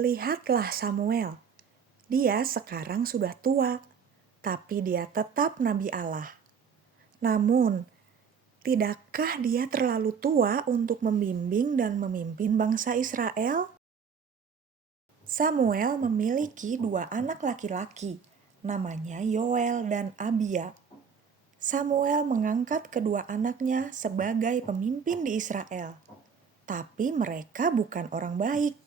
Lihatlah Samuel, dia sekarang sudah tua, tapi dia tetap Nabi Allah. Namun, tidakkah dia terlalu tua untuk membimbing dan memimpin bangsa Israel? Samuel memiliki dua anak laki-laki, namanya Yoel dan Abia. Samuel mengangkat kedua anaknya sebagai pemimpin di Israel. Tapi mereka bukan orang baik.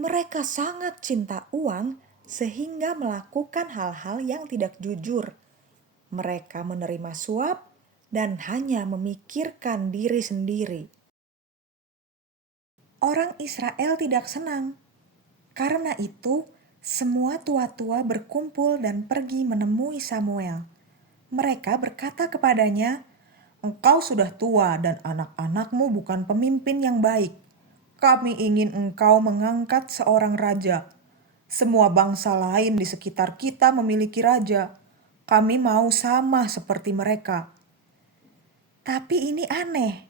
Mereka sangat cinta uang sehingga melakukan hal-hal yang tidak jujur. Mereka menerima suap dan hanya memikirkan diri sendiri. Orang Israel tidak senang. Karena itu, semua tua-tua berkumpul dan pergi menemui Samuel. Mereka berkata kepadanya, "Engkau sudah tua dan anak-anakmu bukan pemimpin yang baik. Kami ingin engkau mengangkat seorang raja. Semua bangsa lain di sekitar kita memiliki raja. Kami mau sama seperti mereka." Tapi ini aneh.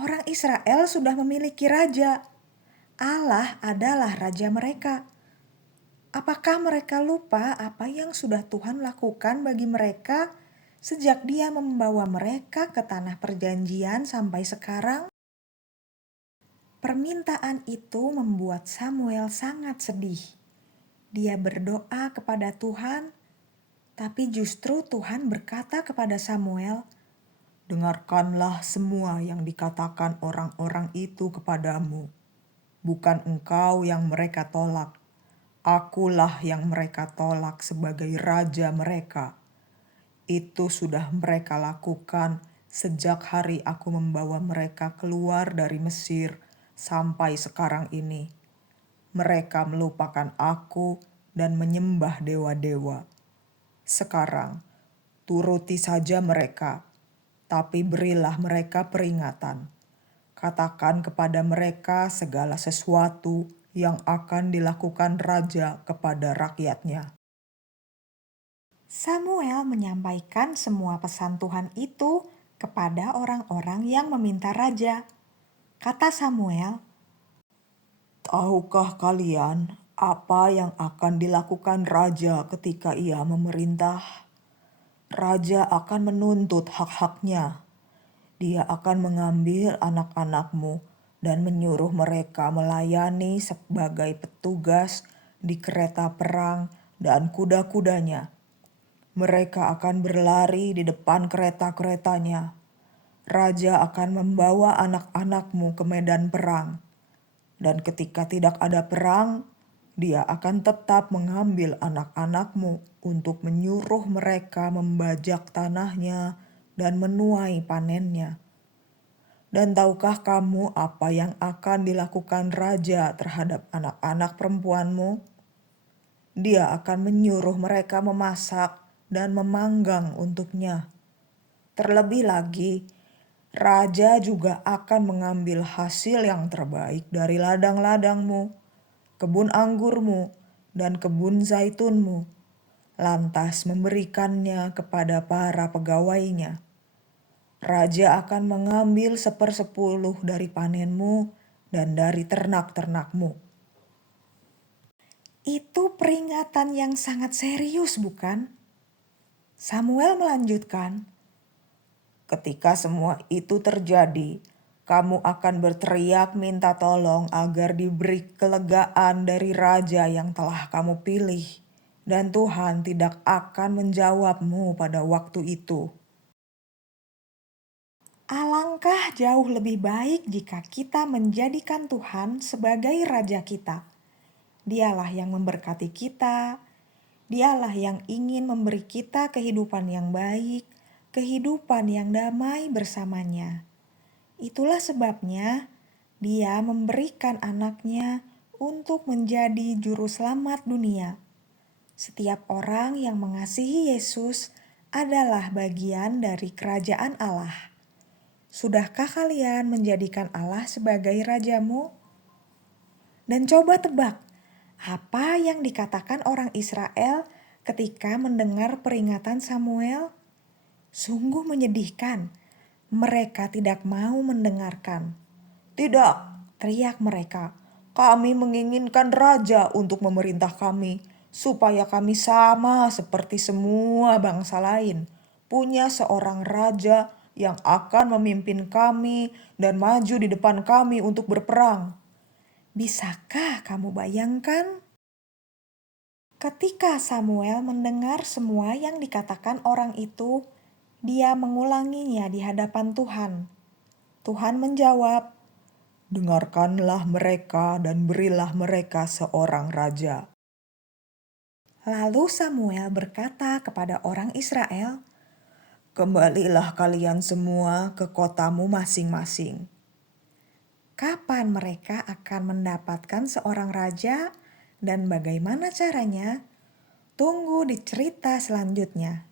Orang Israel sudah memiliki raja. Allah adalah raja mereka. Apakah mereka lupa apa yang sudah Tuhan lakukan bagi mereka sejak Dia membawa mereka ke tanah perjanjian sampai sekarang? Permintaan itu membuat Samuel sangat sedih. Dia berdoa kepada Tuhan, tapi justru Tuhan berkata kepada Samuel, "Dengarkanlah semua yang dikatakan orang-orang itu kepadamu. Bukan engkau yang mereka tolak. Akulah yang mereka tolak sebagai raja mereka. Itu sudah mereka lakukan sejak hari aku membawa mereka keluar dari Mesir sampai sekarang ini. Mereka melupakan aku dan menyembah dewa-dewa. Sekarang, turuti saja mereka, tapi berilah mereka peringatan. Katakan kepada mereka segala sesuatu yang akan dilakukan raja kepada rakyatnya." Samuel menyampaikan semua pesan Tuhan itu kepada orang-orang yang meminta raja. Kata Samuel, "Tahukah kalian apa yang akan dilakukan raja ketika ia memerintah? Raja akan menuntut hak-haknya. Dia akan mengambil anak-anakmu dan menyuruh mereka melayani sebagai petugas di kereta perang dan kuda-kudanya. Mereka akan berlari di depan kereta-keretanya. Raja akan membawa anak-anakmu ke medan perang. Dan ketika tidak ada perang, dia akan tetap mengambil anak-anakmu untuk menyuruh mereka membajak tanahnya dan menuai panennya. Dan tahukah kamu apa yang akan dilakukan raja terhadap anak-anak perempuanmu? Dia akan menyuruh mereka memasak dan memanggang untuknya. Terlebih lagi, raja juga akan mengambil hasil yang terbaik dari ladang-ladangmu, kebun anggurmu, dan kebun zaitunmu, lantas memberikannya kepada para pegawainya. Raja akan mengambil 1/10 dari panenmu dan dari ternak-ternakmu. Itu peringatan yang sangat serius, bukan? Samuel melanjutkan, "Ketika semua itu terjadi, kamu akan berteriak minta tolong agar diberi kelegaan dari raja yang telah kamu pilih, dan Tuhan tidak akan menjawabmu pada waktu itu." Alangkah jauh lebih baik jika kita menjadikan Tuhan sebagai raja kita. Dialah yang memberkati kita, Dialah yang ingin memberi kita kehidupan yang baik, kehidupan yang damai bersamanya. Itulah sebabnya Dia memberikan anaknya untuk menjadi juru selamat dunia. Setiap orang yang mengasihi Yesus adalah bagian dari kerajaan Allah. Sudahkah kalian menjadikan Allah sebagai rajamu? Dan coba tebak, apa yang dikatakan orang Israel ketika mendengar peringatan Samuel? Sungguh menyedihkan. Mereka tidak mau mendengarkan. "Tidak," teriak mereka, Kami menginginkan raja untuk memerintah kami, supaya kami sama seperti semua bangsa lain, punya seorang raja yang akan memimpin kami dan maju di depan kami untuk berperang. Bisakah kamu bayangkan? Ketika Samuel mendengar semua yang dikatakan orang itu, dia mengulanginya di hadapan Tuhan. Tuhan menjawab, "Dengarkanlah mereka dan berilah mereka seorang raja." Lalu Samuel berkata kepada orang Israel, "Kembalilah kalian semua ke kotamu masing-masing." Kapan mereka akan mendapatkan seorang raja dan bagaimana caranya? Tunggu di cerita selanjutnya.